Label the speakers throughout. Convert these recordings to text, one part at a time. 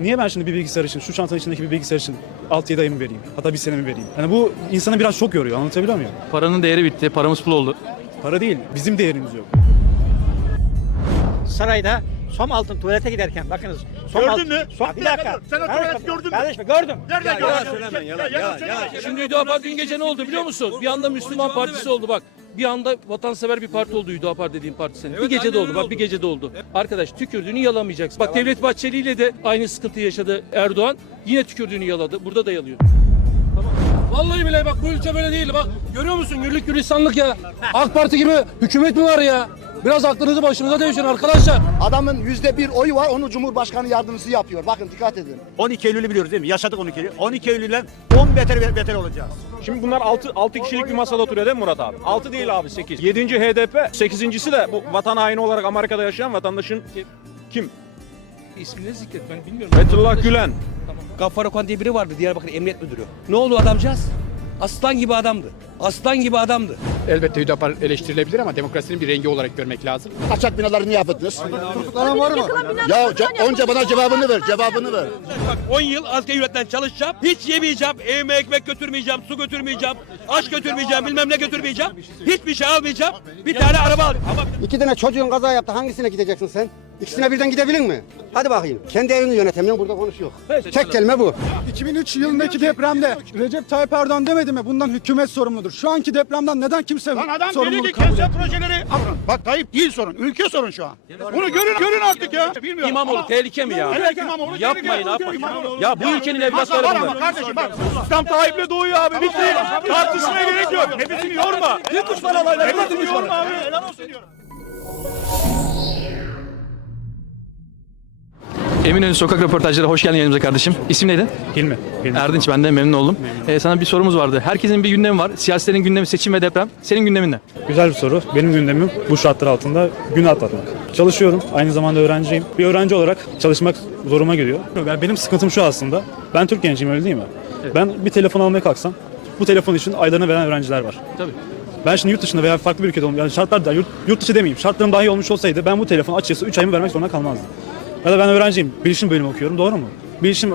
Speaker 1: Niye ben şimdi bir bilgisayar için, şu çantanın içindeki bir bilgisayar için 6-7 ayımı vereyim? Hatta bir senemi vereyim. Yani bu insanı biraz çok yoruyor. Anlatabiliyor muyum?
Speaker 2: Paranın değeri bitti. Paramız pul oldu.
Speaker 1: Para değil, bizim değerimiz yok.
Speaker 3: sarayda som altın tuvalete giderken bakınız. Som
Speaker 4: Gördün
Speaker 3: alt-
Speaker 4: mü?
Speaker 3: Bak, bir dakika.
Speaker 4: Sen o tuvaleti gördün mü?
Speaker 3: Kardeşim gördüm.
Speaker 4: Nerede
Speaker 3: Ya,
Speaker 4: gördün?
Speaker 3: yalan
Speaker 4: söylemeyin, yalan, yalan, yalan.
Speaker 5: Şimdi Hüdapar dün gece ne oldu biliyor musun? Bir anda Müslüman Partisi oldu bak. Bir anda vatansever bir parti oldu Hüdapar dediğim parti senin. bir gecede oldu bak bir gecede oldu. Arkadaş tükürdüğünü yalamayacaksın. Bak Devlet Bahçeli ile de aynı sıkıntı yaşadı Erdoğan. Yine tükürdüğünü yaladı. Burada da yalıyor. Vallahi bile bak bu ülke böyle değil. Bak görüyor musun güllük gülistanlık ya. AK Parti gibi hükümet mi var ya? Biraz aklınızı başınıza devşirin arkadaşlar.
Speaker 6: Adamın yüzde bir oyu var, onu Cumhurbaşkanı yardımcısı yapıyor. Bakın dikkat edin.
Speaker 4: 12 Eylül'ü biliyoruz değil mi? Yaşadık 12 Eylül. 12 Eylül'den 10 beter beter olacağız.
Speaker 7: Şimdi bunlar 6 6 kişilik bir masada oturuyor değil mi Murat abi? 6 değil abi 8. 7. HDP, 8.si de bu vatan haini olarak Amerika'da yaşayan vatandaşın kim?
Speaker 5: İsmini zikret ben bilmiyorum.
Speaker 7: Fethullah Gülen.
Speaker 8: Gaffar Okan diye biri vardı Diyarbakır Emniyet Müdürü. Ne oldu adamcağız? Aslan gibi adamdı. Aslan gibi adamdı.
Speaker 9: Elbette Hüdapar eleştirilebilir ama demokrasinin bir rengi olarak görmek lazım.
Speaker 6: Kaçak binaları niye yaptınız? Tutuklanan var mı? Ya ce- önce bana cevabını ver, cevabını ver.
Speaker 8: Bak 10 yıl asgari ücretten çalışacağım. Hiç yemeyeceğim. Evime ekmek götürmeyeceğim. Su götürmeyeceğim. Aş götürmeyeceğim. Bilmem ne götürmeyeceğim. Hiçbir şey almayacağım. Bir tane araba alacağım. Ama
Speaker 6: İki tane çocuğun kaza yaptı, hangisine gideceksin sen? İkisine birden gidebilir mi? Hadi bakayım. Kendi evini yönetemiyorsun, burada konuşuyor. Tek kelime bu.
Speaker 10: 2003 yılındaki depremde Recep Tayyip Erdoğan demedi mi bundan hükümet sorumludur. Şu anki depremden neden kimse
Speaker 4: Lan adam dedi
Speaker 10: sorumluluk
Speaker 4: ki
Speaker 10: kabul etmiyor?
Speaker 4: kentsel projeleri alın. Bak Tayyip değil sorun. Ülke sorun şu an. Bunu görün görün artık ya. Bilmiyorum.
Speaker 5: İmamoğlu
Speaker 4: Ama-
Speaker 5: tehlike mi ya?
Speaker 4: Evet İmamoğlu.
Speaker 5: Yapmayın
Speaker 4: tehlike.
Speaker 5: yapmayın.
Speaker 4: İmamoğlu.
Speaker 5: Ya bu ülkenin evlatları
Speaker 4: var ama
Speaker 5: bunlar.
Speaker 4: kardeşim bak.
Speaker 7: İslam Tayyip'le doğuyor abi. Bitti. Tartışmaya gerek yok. Hepsini yorma.
Speaker 4: Büyük düşman alayları.
Speaker 7: Hepsini yorma abi.
Speaker 4: Helal olsun diyorum.
Speaker 2: Eminönü sokak röportajları hoş geldin yanımıza kardeşim. İsim neydi?
Speaker 1: Hilmi. Hilmi.
Speaker 2: Erdinç ben de memnun oldum. Ee, sana bir sorumuz vardı. Herkesin bir gündemi var. Siyasilerin gündemi seçim ve deprem. Senin gündemin ne?
Speaker 1: Güzel bir soru. Benim gündemim bu şartlar altında gün atlatmak. Çalışıyorum, aynı zamanda öğrenciyim. Bir öğrenci olarak çalışmak zoruma gidiyor. Yani benim sıkıntım şu aslında. Ben Türk genciyim öyle değil mi? Ben bir telefon almaya kalksam bu telefon için aylarını veren öğrenciler var.
Speaker 2: Tabii.
Speaker 1: Ben şimdi yurt dışında veya farklı bir ülkede olm yani şartlar da yurt, yurt dışı demeyeyim. Şartlarım daha iyi olmuş olsaydı ben bu telefonu açıkçası 3 ayımı vermek zorunda kalmazdım. Ya da ben öğrenciyim. Bilişim bölümü okuyorum. Doğru mu? Bilişim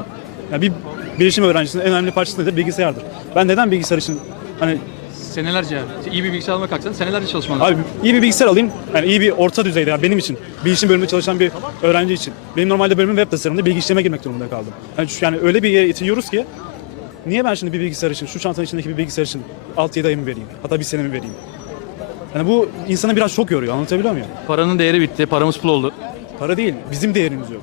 Speaker 1: yani bir bilişim öğrencisinin en önemli parçası nedir? Bilgisayardır. Ben neden bilgisayar için hani
Speaker 2: Senelerce yani. İyi bir bilgisayar almaya kalksan senelerce çalışman lazım.
Speaker 1: Abi iyi bir bilgisayar alayım. Yani iyi bir orta düzeyde yani benim için. Bilişim bölümünde çalışan bir öğrenci için. Benim normalde bölümüm web tasarımında bilgi işleme girmek durumunda kaldım. Yani, şu- yani öyle bir yere itiyoruz ki niye ben şimdi bir bilgisayar için, şu çantanın içindeki bir bilgisayar için 6-7 ayımı vereyim? Hatta bir senemi vereyim? Yani bu insanı biraz çok yoruyor. Anlatabiliyor muyum?
Speaker 2: Paranın değeri bitti. Paramız pul oldu.
Speaker 1: Para değil, bizim değerimiz yok.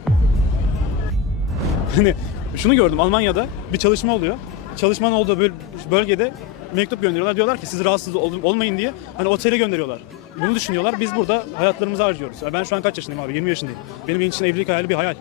Speaker 1: Hani şunu gördüm Almanya'da bir çalışma oluyor. Çalışmanın olduğu böl- bölgede mektup gönderiyorlar. Diyorlar ki siz rahatsız ol- olmayın diye hani otele gönderiyorlar. Bunu düşünüyorlar. Biz burada hayatlarımızı harcıyoruz. Ya ben şu an kaç yaşındayım abi? 20 yaşındayım. Benim için evlilik hayali bir hayal.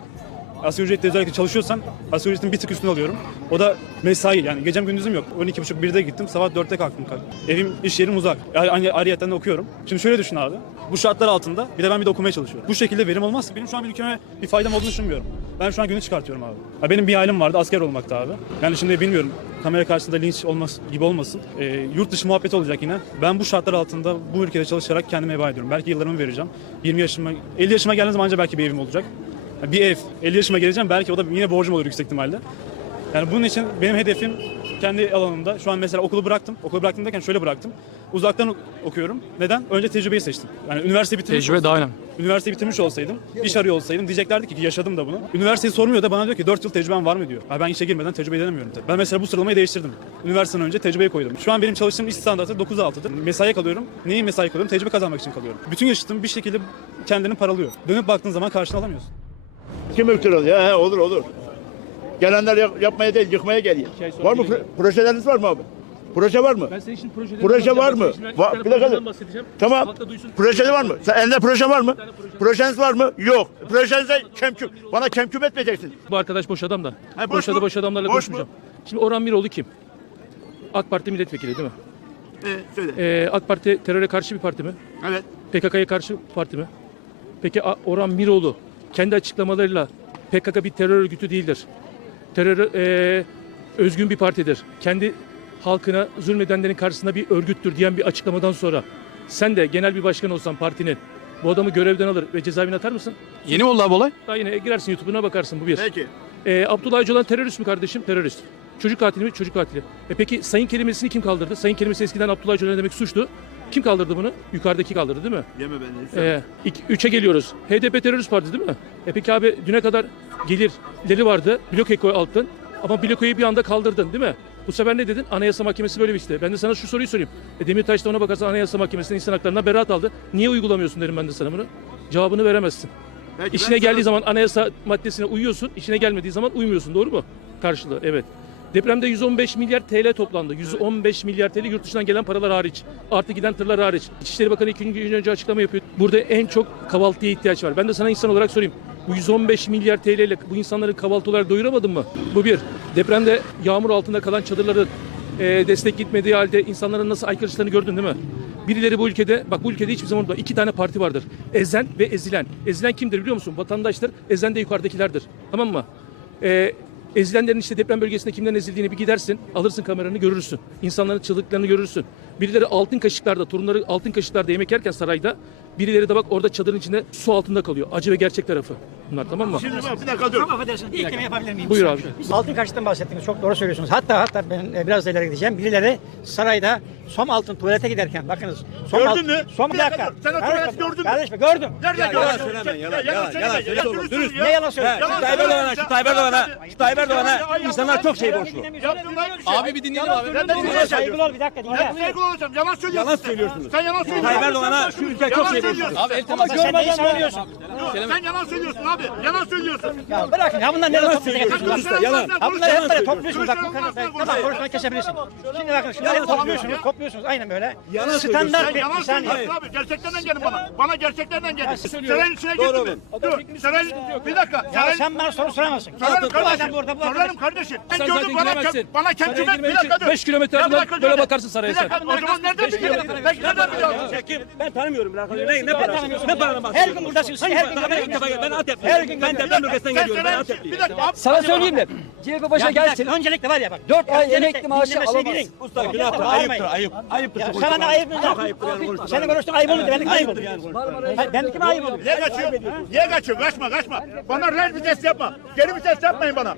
Speaker 1: Asgari ücretle özellikle çalışıyorsam asgari ücretin bir tık üstünü alıyorum. O da mesai yani gecem gündüzüm yok. 12.30 1'de gittim sabah 4'te kalktım. Evim iş yerim uzak. Yani hani ayrıyetten de okuyorum. Şimdi şöyle düşün abi. Bu şartlar altında bir de ben bir de okumaya çalışıyorum. Bu şekilde verim olmazsa benim şu an bir ülkeme bir faydam olduğunu düşünmüyorum. Ben şu an günü çıkartıyorum abi. Ha, benim bir hayalim vardı asker olmakta abi. Yani şimdi bilmiyorum kamera karşısında linç olmaz gibi olmasın. Ee, yurt dışı muhabbeti olacak yine. Ben bu şartlar altında bu ülkede çalışarak kendime eba ediyorum. Belki yıllarımı vereceğim. 20 yaşıma, 50 yaşıma geldiğim zaman belki bir evim olacak. Bir ev, 50 yaşıma geleceğim belki o da yine borcum olur yüksek ihtimalle. Yani bunun için benim hedefim kendi alanımda. Şu an mesela okulu bıraktım. Okulu bıraktım derken şöyle bıraktım. Uzaktan ok- okuyorum. Neden? Önce tecrübeyi seçtim. Yani üniversite bitirmiş
Speaker 2: Tecrübe daha önemli.
Speaker 1: Üniversiteyi bitirmiş olsaydım, iş arıyor olsaydım diyeceklerdi ki yaşadım da bunu. Üniversiteyi sormuyor da bana diyor ki 4 yıl tecrüben var mı diyor. Ha ben işe girmeden tecrübe edemiyorum tabii. Ben mesela bu sıralamayı değiştirdim. Üniversiteden önce tecrübeyi koydum. Şu an benim çalıştığım iş standartı 9-6'dır. Mesaiye kalıyorum. Neyin mesai kalıyorum? Tecrübe kazanmak için kalıyorum. Bütün yaşıtım bir şekilde kendini paralıyor. Dönüp baktığın zaman karşına alamıyorsun.
Speaker 4: Kim öktürüyor? Ya he, olur olur. Gelenler yap- yapmaya değil yıkmaya geliyor. var mı pro- projeleriniz var mı abi? Proje var mı?
Speaker 5: Ben senin için projeleri
Speaker 4: Proje var mı? Va-
Speaker 5: iki
Speaker 4: bir dakika.
Speaker 5: bahsedeceğim.
Speaker 4: Tamam.
Speaker 5: Halk da duysun.
Speaker 4: Projesi var mı? Sen elinde proje var mı? Projeniz var mı? Yok. Projenize kemküm. Bana kemküm etmeyeceksin.
Speaker 5: Bu arkadaş boş adam da.
Speaker 4: Boş
Speaker 5: boş,
Speaker 4: mu?
Speaker 5: boş adamlarla
Speaker 4: Boş
Speaker 5: konuşmayacağım. Şimdi Orhan Miroğlu kim? AK Parti milletvekili değil mi?
Speaker 4: Söyle.
Speaker 5: Ee, AK Parti teröre karşı bir parti mi?
Speaker 4: Evet.
Speaker 5: PKK'ya karşı parti mi? Peki A- Orhan Miroğlu kendi açıklamalarıyla PKK bir terör örgütü değildir. Terör e, özgün bir partidir. Kendi halkına zulmedenlerin karşısında bir örgüttür diyen bir açıklamadan sonra sen de genel bir başkan olsan partinin bu adamı görevden alır ve cezaevine atar mısın?
Speaker 2: Yeni mi oldu abi olay?
Speaker 5: Daha yine girersin YouTube'una bakarsın bu bir.
Speaker 4: Peki.
Speaker 5: Ee, Abdullah Öcalan terörist mi kardeşim? Terörist. Çocuk katili mi? Çocuk katili. E peki sayın kelimesini kim kaldırdı? Sayın kelimesi eskiden Abdullah Öcalan demek suçtu. Kim kaldırdı bunu? Yukarıdaki kaldırdı değil mi?
Speaker 11: Yeme beni.
Speaker 5: Ee, iki- üçe geliyoruz. HDP terörist parti değil mi? E peki abi düne kadar gelirleri vardı. Blok eko altın. Ama blokoyu bir anda kaldırdın değil mi? Bu sefer ne dedin? Anayasa Mahkemesi böyle bir işte. Ben de sana şu soruyu sorayım. E Demirtaş da ona bakarsan Anayasa Mahkemesi'nin insan haklarına beraat aldı. Niye uygulamıyorsun derim ben de sana bunu. Cevabını veremezsin.
Speaker 11: Peki
Speaker 5: İşine
Speaker 11: ben
Speaker 5: geldiği
Speaker 11: sana-
Speaker 5: zaman anayasa maddesine uyuyorsun, işine gelmediği zaman uymuyorsun. Doğru mu? Karşılığı evet. Depremde 115 milyar TL toplandı. 115 milyar TL yurt dışından gelen paralar hariç. Artı giden tırlar hariç. İçişleri Bakanı iki gün önce açıklama yapıyor. Burada en çok kahvaltıya ihtiyaç var. Ben de sana insan olarak sorayım. Bu 115 milyar TL ile bu insanları kahvaltı olarak doyuramadın mı? Bu bir. Depremde yağmur altında kalan çadırların e, destek gitmediği halde insanların nasıl aykırışlarını gördün değil mi? Birileri bu ülkede, bak bu ülkede hiçbir zaman unutma, iki tane parti vardır. Ezen ve ezilen. Ezilen kimdir biliyor musun? Vatandaştır. Ezen de yukarıdakilerdir. Tamam mı? Ee, ezilenlerin işte deprem bölgesinde kimden ezildiğini bir gidersin, alırsın kameranı görürsün. İnsanların çığlıklarını görürsün. Birileri altın kaşıklarda, torunları altın kaşıklarda yemek yerken sarayda, birileri de bak orada çadırın içinde su altında kalıyor. Acı ve gerçek tarafı. Bunlar tamam mı?
Speaker 11: Şimdi bak bir dakika dur.
Speaker 3: Çok affedersiniz. Bir kelime yapabilir miyim?
Speaker 5: Buyur abi.
Speaker 3: Altın kaşıktan bahsettiniz. Çok doğru söylüyorsunuz. Hatta hatta ben e, biraz da ileri gideceğim. Birileri sarayda som altın tuvalete giderken bakınız. Som
Speaker 11: Gördün
Speaker 3: altın,
Speaker 11: mü?
Speaker 3: Som
Speaker 11: Bir dakika, sen o tuvaleti gördün mü?
Speaker 3: Kardeşim gördüm.
Speaker 11: Nerede yalan söyleme yalan yalan yalan yalan dürüst
Speaker 3: Ne yalan söylüyorsun?
Speaker 12: Şu Tayyip Erdoğan'a, şu Tayyip Erdoğan'a, şu Tayyip Erdoğan'a insanlar çok şey borçlu.
Speaker 2: Abi bir dinleyelim abi.
Speaker 11: Ben de
Speaker 3: ol bir dakika dinle.
Speaker 11: Ben saygılı olacağım. Yalan söylüyorsun.
Speaker 12: Yalan
Speaker 11: sen.
Speaker 12: söylüyorsunuz.
Speaker 11: Sen yalan söylüyorsun.
Speaker 12: Tayyip Erdoğan'a şu ülke çok şey borçlu.
Speaker 11: söylüyorsun.
Speaker 2: Abi el
Speaker 3: Ama
Speaker 2: teması.
Speaker 3: sen neyi savunuyorsun?
Speaker 11: Sen yalan söylüyorsun abi. Yalan söylüyorsun.
Speaker 3: Ya bırakın ya bunlar nereye
Speaker 12: söylüyorsun usta, yalan.
Speaker 3: Ha bunları hep böyle topluyorsunuz. Bak bu kadar. Tamam konuşmayı kesebilirsin. Şimdi bakın şunları topluyorsunuz. Topluyorsunuz aynen böyle.
Speaker 12: Yalan
Speaker 3: Standart
Speaker 11: Sen
Speaker 3: bir
Speaker 11: yalan
Speaker 3: bir saniye.
Speaker 11: söylüyorsun abi. Gerçeklerden gelin bana. Bana gerçeklerden gelin. Sarayın içine girdin mi? Dur. Sarayın. Bir dakika.
Speaker 3: Ya sen bana soru soramazsın.
Speaker 11: Sorarım kardeşim. Sorarım kardeşim. Ben
Speaker 5: Sen
Speaker 11: gördüm bana, bana
Speaker 5: girmek
Speaker 11: bir dakika dur.
Speaker 5: beş kilometre
Speaker 11: Ya
Speaker 5: böyle bakarsın saraya sen.
Speaker 11: O zaman nereden biliyorsun? Ben nereden biliyorum?
Speaker 12: Ben tanımıyorum. Ne, ne? Ne parana bak?
Speaker 3: Her gün buradasınız. Her gün
Speaker 12: Ben ben Antepliyim.
Speaker 3: Her gün
Speaker 12: ben deprem bölgesinden
Speaker 11: Sen
Speaker 12: geliyorum. Ben Antepliyim.
Speaker 11: Bir.
Speaker 13: Sana söyleyeyim mi? CHP başa
Speaker 3: bir
Speaker 13: gelsin.
Speaker 3: Öncelikle var ya bak.
Speaker 13: 4 ay emekli maaşı alamaz.
Speaker 12: Usta günahtır.
Speaker 3: Bağırmayın.
Speaker 12: Ayıptır. Ayıp. Ayıptır.
Speaker 3: Sana ne
Speaker 12: konuşma.
Speaker 3: ayıp mı?
Speaker 12: Çok ayıptır.
Speaker 3: Senin konuştuğun ayıp oldu. Benimki ayıp oldu. Benimki mi ayıp oldu?
Speaker 11: Niye kaçıyor? Niye kaçıyor? Kaçma kaçma. Bana rel vites yapma. Geri vites yapmayın bana.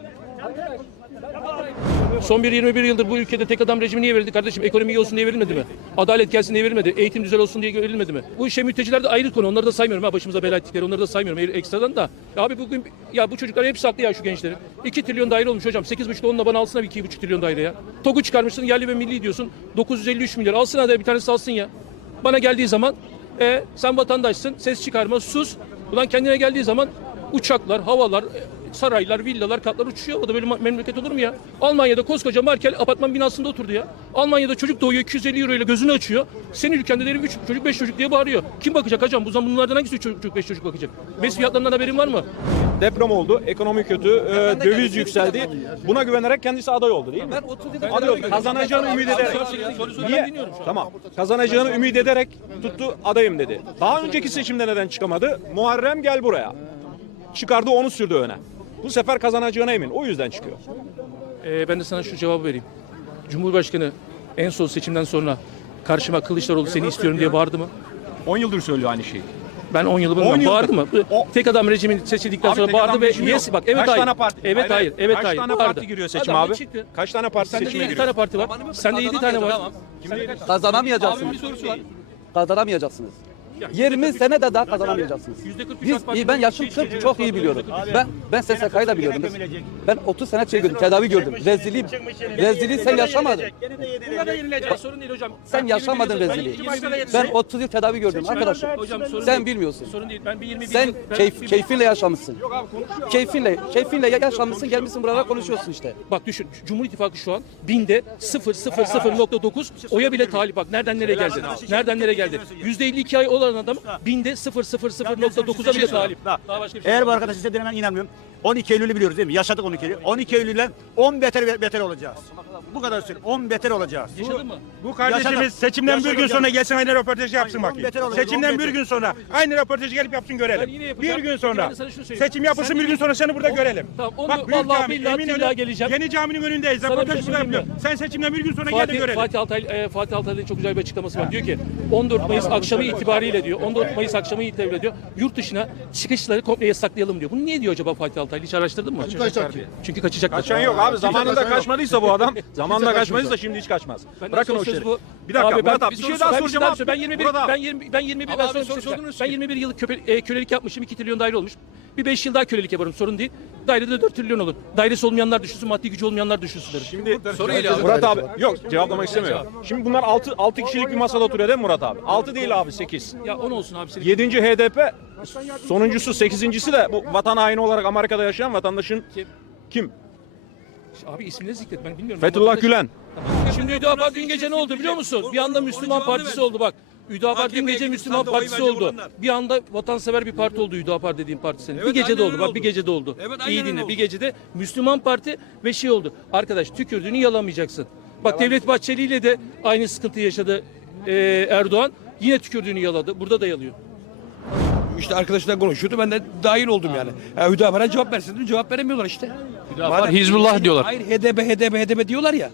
Speaker 5: Son bir 21 yıldır bu ülkede tek adam rejimi niye verildi kardeşim? Ekonomi iyi olsun diye verilmedi mi? Adalet gelsin diye verilmedi. Eğitim güzel olsun diye verilmedi mi? Bu işe mülteciler de ayrı konu. Onları da saymıyorum ha başımıza bela ettikleri. Onları da saymıyorum ekstradan da. Ya abi bugün ya bu çocuklar hepsi haklı ya şu gençlerin. 2 trilyon daire olmuş hocam. 8,5 onunla bana alsana bir 2,5 trilyon daire ya. TOG'u çıkarmışsın yerli ve milli diyorsun. 953 milyar. Alsın hadi bir tanesi alsın ya. Bana geldiği zaman e, sen vatandaşsın ses çıkarma sus. Ulan kendine geldiği zaman uçaklar, havalar, saraylar, villalar, katlar uçuşuyor. Havada böyle ma- memleket olur mu ya? Almanya'da koskoca Merkel apartman binasında oturdu ya. Almanya'da çocuk doğuyor 250 euro ile gözünü açıyor. Senin ülkende derim 3 çocuk 5 çocuk diye bağırıyor. Kim bakacak hocam? Bu zaman bunlardan hangisi 3 çocuk 5 çocuk bakacak? Bes fiyatlarından haberin var mı?
Speaker 14: Deprem oldu, ekonomi kötü, e, döviz yükseldi. Buna güvenerek kendisi aday oldu değil mi?
Speaker 13: Ben 30 yıldır
Speaker 14: Aday oldu. Kazanacağını ümit ederek. Niye? Tamam. Kazanacağını ümit ederek tuttu adayım dedi. Daha önceki seçimde neden çıkamadı? Muharrem gel buraya. Çıkardı onu sürdü öne. Bu sefer kazanacağına emin. O yüzden çıkıyor.
Speaker 5: Ee, ben de sana şu cevabı vereyim. Cumhurbaşkanı en son seçimden sonra karşıma Kılıçdaroğlu seni istiyorum diye bağırdı mı?
Speaker 14: 10 yıldır söylüyor aynı şeyi.
Speaker 5: Ben 10 yılı
Speaker 14: 10
Speaker 5: bulmam.
Speaker 14: yıldır.
Speaker 5: Bağırdı mı?
Speaker 14: O-
Speaker 5: Tek adam rejimin seçildikten
Speaker 14: Abi
Speaker 5: sonra
Speaker 14: tek
Speaker 5: bağırdı
Speaker 14: adam
Speaker 5: ve
Speaker 14: rejimi
Speaker 5: yes
Speaker 14: yok.
Speaker 5: bak evet
Speaker 14: Kaç
Speaker 5: hayır.
Speaker 14: tane parti?
Speaker 5: Evet hayır. Evet
Speaker 14: Kaç
Speaker 5: hayır.
Speaker 14: tane
Speaker 5: Bağırdı.
Speaker 14: parti giriyor seçime
Speaker 5: Adam
Speaker 14: abi?
Speaker 5: çıktı.
Speaker 14: Kaç tane parti
Speaker 5: Sende de
Speaker 14: seçime
Speaker 5: 7
Speaker 14: giriyor?
Speaker 5: tane parti var. Sende 7 tane var.
Speaker 13: Kazanamayacaksınız. Kazanamayacaksınız. 20 sene de daha kazanamayacaksınız.
Speaker 5: %43
Speaker 13: Biz, iyi, ben yaşım 40 çok iyi biliyorum. Ben ben SSK'yı da biliyorum. Ben 30 sene şey gördüm, tedavi gördüm. Rezilliği, rezilliği sen yaşamadın.
Speaker 5: Bunlar da yenilecek. Sorun değil hocam.
Speaker 13: Sen yaşamadın rezilliği. Ben 30 yıl tedavi gördüm arkadaşım. Sen bilmiyorsun.
Speaker 5: Sorun değil. Ben bir 21
Speaker 13: Sen keyf, keyfinle yaşamışsın. Keyfinle, keyfinle yaşamışsın gelmişsin buralara konuşuyorsun işte.
Speaker 5: Bak düşün. Cumhur İttifakı şu an binde 0,009 oya bile talip. Bak nereden nereye geldi? Nereden nereye geldi? %52 ay olan adam binde 0,009'a bile talip. Daha başka bir şey
Speaker 15: Eğer bu arkadaş istediğine ben inanmıyorum. 12 Eylül'ü biliyoruz değil mi? Yaşadık 12 Eylül. 12 Eylül'den 10 beter beter olacağız. Bu kadar söyleyeyim. 10 beter olacağız.
Speaker 5: Yaşadın mı?
Speaker 15: Bu kardeşimiz
Speaker 12: seçimden bir gün sonra gelsin aynı röportajı yapsın
Speaker 15: bakayım. beter
Speaker 12: Seçimden bir
Speaker 15: beter.
Speaker 12: gün sonra aynı röportajı gelip yapsın
Speaker 5: Ben
Speaker 12: görelim.
Speaker 5: yapacağım.
Speaker 12: Bir gün sonra.
Speaker 5: ben de sana şunu söyleyeyim.
Speaker 12: Seçim yapılsın
Speaker 5: Sen
Speaker 12: bir gün sonra seni burada görelim.
Speaker 5: Tamam, onu
Speaker 12: Bak büyük
Speaker 5: vallahi
Speaker 12: cami,
Speaker 5: billahi geleceğim.
Speaker 12: Yeni caminin önündeyiz.
Speaker 5: Sana bir
Speaker 12: Röportaj
Speaker 5: şey
Speaker 12: burada
Speaker 5: söyleyeyim
Speaker 12: yapıyor. Sen seçimden bir gün sonra gel de
Speaker 5: Fatih,
Speaker 12: görelim.
Speaker 5: Fatih Altay e, Fatih Altaylı'nın çok güzel bir açıklaması var. Diyor ki 14 Mayıs akşamı itibariyle diyor. 14 Mayıs akşamı itibariyle diyor. Yurt dışına çıkışları komple yasaklayalım diyor. Bunu niye diyor acaba Fatih Altay? Altaylı hiç araştırdın mı?
Speaker 10: kaçacak ki?
Speaker 5: Çünkü kaçacaklar.
Speaker 7: Kaçan yok abi. Zamanında kaçmadıysa bu adam. Zamanında kaçmadıysa şimdi hiç kaçmaz.
Speaker 5: Benden
Speaker 7: Bırakın
Speaker 5: son
Speaker 7: o
Speaker 5: söz
Speaker 7: işleri.
Speaker 5: bu.
Speaker 7: Bir dakika
Speaker 5: Abi ben
Speaker 7: Murat abi bir
Speaker 5: soru
Speaker 7: şey daha soracağım abi.
Speaker 5: Ben 21
Speaker 7: Murat abi.
Speaker 5: ben 20 ben 21 ben
Speaker 7: Abi
Speaker 5: sonra
Speaker 7: soru
Speaker 5: bir
Speaker 7: sorduğunuz
Speaker 5: Ben
Speaker 7: şey.
Speaker 5: 21 yıl köpe, e, kölelik yapmışım. 2 trilyon daire olmuş. Bir 5 yıl daha kölelik yaparım sorun değil. Dairede 4 trilyon olur. Dairesi olmayanlar düşünsün, maddi gücü olmayanlar düşünsün derim.
Speaker 7: Şimdi Murat abi yok cevaplamak istemiyorum. Şimdi bunlar 6 6 kişilik bir masada oturuyor değil mi Murat abi? 6 değil abi 8.
Speaker 5: Ya 10 olsun abi senin.
Speaker 7: 7. HDP sonuncusu 8.si de bu vatan haini olarak Amerika'da yaşayan vatandaşın
Speaker 5: Kim?
Speaker 7: kim?
Speaker 5: Abi ismini zikret ben bilmiyorum.
Speaker 7: Fethullah Gülen.
Speaker 5: Şimdi Hüdapar dün gece ne oldu biliyor musun? Bir anda Müslüman Partisi oldu bak. Hüdapar dün gece Müslüman Partisi oldu. Bir anda vatansever bir parti oldu Hüdapar dediğim parti senin. Bir gecede oldu bak bir gecede oldu. İyi dinle bir gecede Müslüman Parti ve şey oldu. Arkadaş tükürdüğünü yalamayacaksın. Bak Devlet Bahçeli ile de aynı sıkıntı yaşadı Erdoğan. Yine tükürdüğünü yaladı. Burada da yalıyor.
Speaker 8: İşte arkadaşlar konuşuyordu ben de dahil oldum yani. Ya Hüdapar'a cevap versin dedim, cevap veremiyorlar işte.
Speaker 2: Hüdapar, Hizbullah diyorlar.
Speaker 8: Hayır HDP HDP HDP diyorlar ya.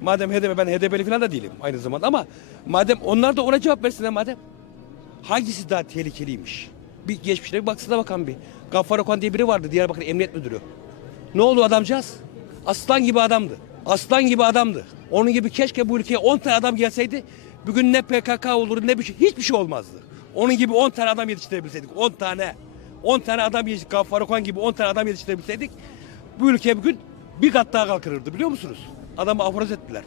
Speaker 8: Madem HDP ben HDP'li falan da değilim aynı zamanda ama madem onlar da ona cevap versinler madem. Hangisi daha tehlikeliymiş? Bir geçmişine bir baksana bakan bir. Gaffar Okan diye biri vardı Diyarbakır Emniyet Müdürü. Ne oldu adamcağız? Aslan gibi adamdı. Aslan gibi adamdı. Onun gibi keşke bu ülkeye 10 tane adam gelseydi bugün ne PKK olur ne bir şey hiçbir şey olmazdı. Onun gibi 10 tane adam yetiştirebilseydik 10 tane. 10 tane adam yetiştirdik. Gaffar Okan gibi 10 tane adam yetiştirebilseydik bu ülke bugün bir kat daha kalkınırdı biliyor musunuz? Adamı aforoz ettiler.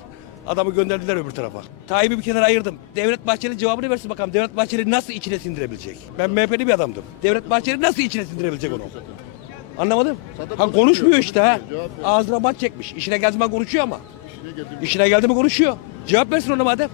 Speaker 8: Adamı gönderdiler öbür tarafa. Tayyip'i bir kenara ayırdım. Devlet Bahçeli cevabını versin bakalım. Devlet Bahçeli nasıl içine sindirebilecek? Ben MHP'li bir adamdım. Devlet Bahçeli nasıl içine sindirebilecek onu? Anlamadım. Ha konuşmuyor işte ha. Ağzına bat çekmiş. İşine geldi mi konuşuyor ama. İşine geldi mi konuşuyor. Cevap versin ona madem.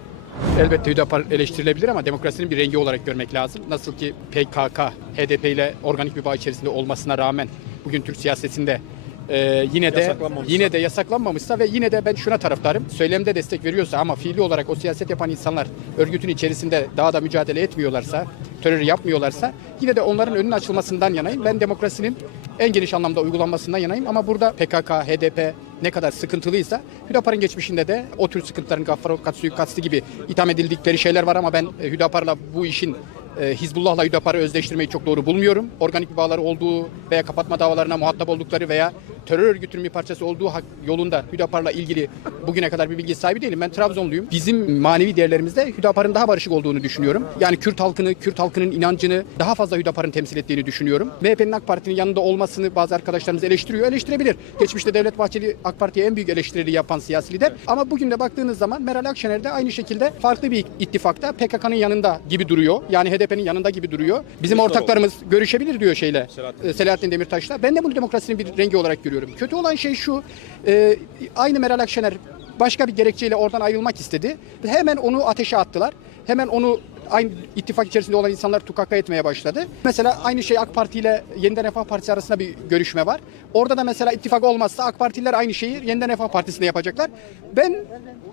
Speaker 9: Elbette Hüdapar eleştirilebilir ama demokrasinin bir rengi olarak görmek lazım. Nasıl ki PKK, HDP ile organik bir bağ içerisinde olmasına rağmen bugün Türk siyasetinde e, yine de yine de yasaklanmamışsa ve yine de ben şuna taraftarım. Söylemde destek veriyorsa ama fiili olarak o siyaset yapan insanlar örgütün içerisinde daha da mücadele etmiyorlarsa, terör yapmıyorlarsa yine de onların önünün açılmasından yanayım. Ben demokrasinin en geniş anlamda uygulanmasından yanayım. Ama burada PKK, HDP ne kadar sıkıntılıysa Hüdapar'ın geçmişinde de o tür sıkıntıların Gaffar Katsuyu Katsı gibi itham edildikleri şeyler var. Ama ben e, Hüdapar'la bu işin e, Hizbullah'la Hüdapar'ı özdeştirmeyi çok doğru bulmuyorum. Organik bir bağları olduğu veya kapatma davalarına muhatap oldukları veya terör örgütünün bir parçası olduğu yolunda Hüdapar'la ilgili bugüne kadar bir bilgi sahibi değilim. Ben Trabzonluyum. Bizim manevi değerlerimizde Hüdapar'ın daha barışık olduğunu düşünüyorum. Yani Kürt halkını, Kürt halkının inancını daha fazla Hüdapar'ın temsil ettiğini düşünüyorum. MHP'nin AK Parti'nin yanında olmasını bazı arkadaşlarımız eleştiriyor. Eleştirebilir. Geçmişte Devlet Bahçeli AK Parti'ye en büyük eleştirileri yapan siyasi lider. Ama bugün de baktığınız zaman Meral Akşener de aynı şekilde farklı bir ittifakta PKK'nın yanında gibi duruyor. Yani HDP'nin yanında gibi duruyor. Bizim ortaklarımız görüşebilir diyor şeyle. e, Selahattin Demirtaş'la. Ben de bunu demokrasinin bir rengi olarak görüyorum. Kötü olan şey şu. e, aynı Meral Akşener başka bir gerekçeyle oradan ayrılmak istedi. Hemen onu ateşe attılar. Hemen onu aynı ittifak içerisinde olan insanlar tukaka etmeye başladı. Mesela aynı şey AK Parti ile Yeniden Refah Partisi arasında bir görüşme var. Orada da mesela ittifak olmazsa AK Partililer aynı şeyi Yeniden Refah Partisi'nde yapacaklar. Ben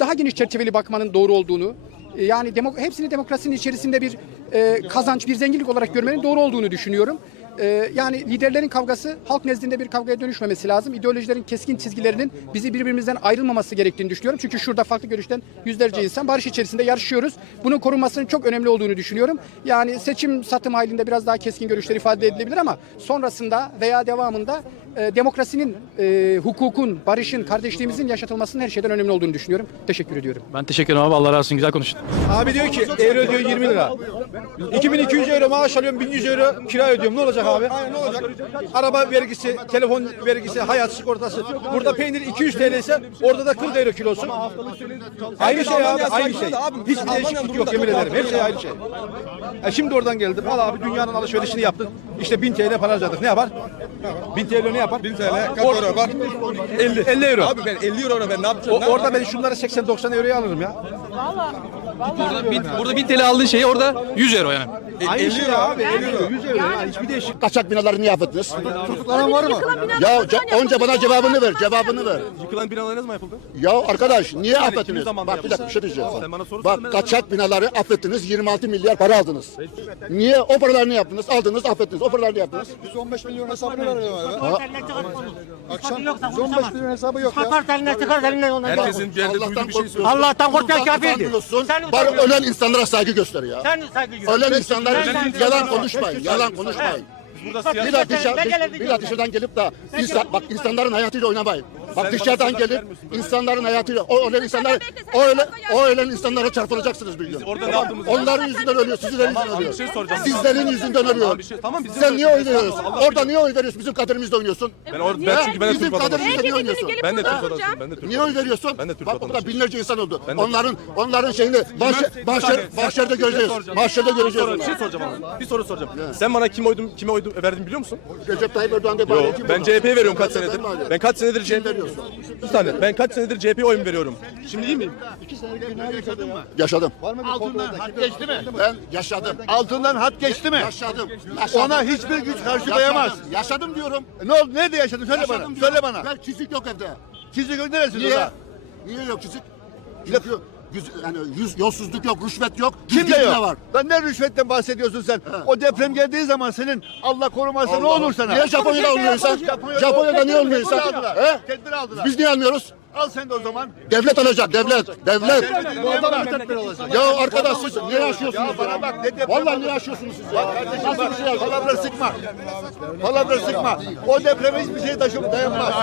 Speaker 9: daha geniş çerçeveli bakmanın doğru olduğunu, yani demok- hepsini demokrasinin içerisinde bir e, kazanç, bir zenginlik olarak görmenin doğru olduğunu düşünüyorum. E, yani liderlerin kavgası halk nezdinde bir kavgaya dönüşmemesi lazım. İdeolojilerin keskin çizgilerinin bizi birbirimizden ayrılmaması gerektiğini düşünüyorum. Çünkü şurada farklı görüşten yüzlerce insan barış içerisinde yarışıyoruz. Bunun korunmasının çok önemli olduğunu düşünüyorum. Yani seçim satım halinde biraz daha keskin görüşler ifade edilebilir ama sonrasında veya devamında e, demokrasinin, e, hukukun, barışın, kardeşliğimizin yaşatılmasının her şeyden önemli olduğunu düşünüyorum. Teşekkür ediyorum.
Speaker 2: Ben teşekkür ederim abi. Allah razı olsun. Güzel konuştun.
Speaker 10: Abi diyor ki euro diyor 20 lira. 2200 euro maaş alıyorum 1100 euro kira ödüyorum. Ne olacak abi? ne olacak? Araba vergisi, telefon vergisi, hayat sigortası. Burada peynir 200 TL ise orada da 40 euro kilosu. Aynı şey abi, aynı şey. Hiçbir değişiklik yok yemin ederim. Her şey aynı şey. E şimdi oradan geldim. Al abi dünyanın alışverişini yaptık. İşte 1000 TL para harcadık. Ne yapar? 1000 TL ne yapar? 1000 TL kaç euro bak? 50. 50 euro. Abi ben 50 euro ben ne yapacağım? orada ben şunları 80-90 euroya alırım ya.
Speaker 2: Burada 1000, burada 1000 TL aldığın şeyi orada 100 euro yani.
Speaker 10: Aynı şey abi 50 euro, 100 euro. Yani hiçbir değişiklik.
Speaker 4: Kaçak binaları niye affettiniz?
Speaker 10: Tutuklanan var mı?
Speaker 4: Ya ce- önce bana cevabını ver, cevabını ver.
Speaker 10: Yıkılan binalar ne zaman yapıldı?
Speaker 4: Ya arkadaş niye affettiniz? Bak bir dakika bir şey diyeceğim
Speaker 10: Sen bana soru
Speaker 4: Bak kaçak binaları affettiniz 26 milyar para aldınız. Niye o paraları ne yaptınız? Aldınız affettiniz. O paraları ne yaptınız?
Speaker 10: 115 milyon hesabını veriyor galiba.
Speaker 4: Ha,
Speaker 10: Akşam 115 milyon hesabı yok ya.
Speaker 4: Herkesin Allah'tan korkuyorsun.
Speaker 3: Allah'tan korkan
Speaker 4: Allah'tan
Speaker 3: kafirdir.
Speaker 4: utanmıyorsun.
Speaker 3: Sen
Speaker 4: Bari
Speaker 3: utanmıyorsun.
Speaker 4: ölen insanlara saygı göster ya.
Speaker 3: Sen saygı gör.
Speaker 4: Ölen insanlar
Speaker 3: Sen-
Speaker 4: yalan konuşmayın. Yalan konuşmayın. Bir de, dışarı, bir de dışarıdan gelip de insan, bak insanların hayatıyla oynamayın. Bak dışarıdan gelip insanların hayatıyla o ölen insanlar o ölen, o ölen insanlara çarpılacaksınız bir gün. Onların yüzünden ölüyor, sizlerin yüzünden ölüyor. Sizlerin yüzünden ölüyor. Sen niye oy veriyorsun? Orada niye oy veriyorsun? Bizim kaderimizle oynuyorsun. Ben, ben çünkü ben Bizim kaderimizle niye oynuyorsun?
Speaker 16: Ben de Türk vatandaşıyım. Ben de Türk
Speaker 4: Niye oy veriyorsun?
Speaker 16: Ben de Türk
Speaker 4: Bak burada
Speaker 16: vatandaşıyım.
Speaker 4: binlerce insan oldu. Onların onların şeyini mahşer, mahşer, mahşerde göreceğiz. Mahşerde göreceğiz.
Speaker 16: Bir şey soracağım ama. Bir soru soracağım. Sen bana kim oydum, kime oydum verdim biliyor musun?
Speaker 4: Recep Tayyip Erdoğan de kim
Speaker 16: Ben
Speaker 4: bu?
Speaker 16: CHP'ye veriyorum kaç senedir. Ben kaç senedir CHP
Speaker 4: veriyorsun?
Speaker 16: Bir saniye. Ben kaç senedir CHP'ye oyun veriyorum. Şimdi iyi miyim?
Speaker 4: Yaşadım.
Speaker 17: Altından hat geçti mi?
Speaker 4: Ben yaşadım.
Speaker 17: Altından hat geçti mi?
Speaker 4: Yaşadım. yaşadım.
Speaker 17: Ona hiçbir güç karşı koyamaz.
Speaker 4: Yaşadım. Yaşadım diyorum.
Speaker 17: Ne oldu? Nerede yaşadın? Söyle
Speaker 4: Yaşadım
Speaker 17: bana.
Speaker 4: diyorum.
Speaker 17: Söyle bana.
Speaker 4: Ben çizik yok evde.
Speaker 17: Çizik yok neresi
Speaker 4: Niye? Niye yok çizik? Yok yok. Yüz, yani yüz, yolsuzluk yok, rüşvet yok.
Speaker 17: Kimde yok?
Speaker 4: var.
Speaker 17: Lan ne rüşvetten bahsediyorsun sen? O deprem geldiği zaman senin Allah korumazsa ne olur sana?
Speaker 4: Niye Japonya'da olmuyor insan? Japonya'da niye olmuyor insan?
Speaker 17: Tedbir aldılar.
Speaker 4: He?
Speaker 17: Tedbir aldılar.
Speaker 4: Biz niye almıyoruz?
Speaker 17: Al sen de o zaman.
Speaker 4: Devlet alacak, devlet. Devlet.
Speaker 17: Bu adam tedbir olacak.
Speaker 4: Ya arkadaş siz niye yaşıyorsunuz
Speaker 17: Ya bana bak ne
Speaker 4: Vallahi niye yaşıyorsunuz siz ya?
Speaker 17: Kardeşim
Speaker 4: Nasıl
Speaker 17: bak,
Speaker 4: bir şey yaşıyorsunuz?
Speaker 17: palavra sıkma. Palavra sıkma. O depreme hiçbir şey taşıp dayanmaz.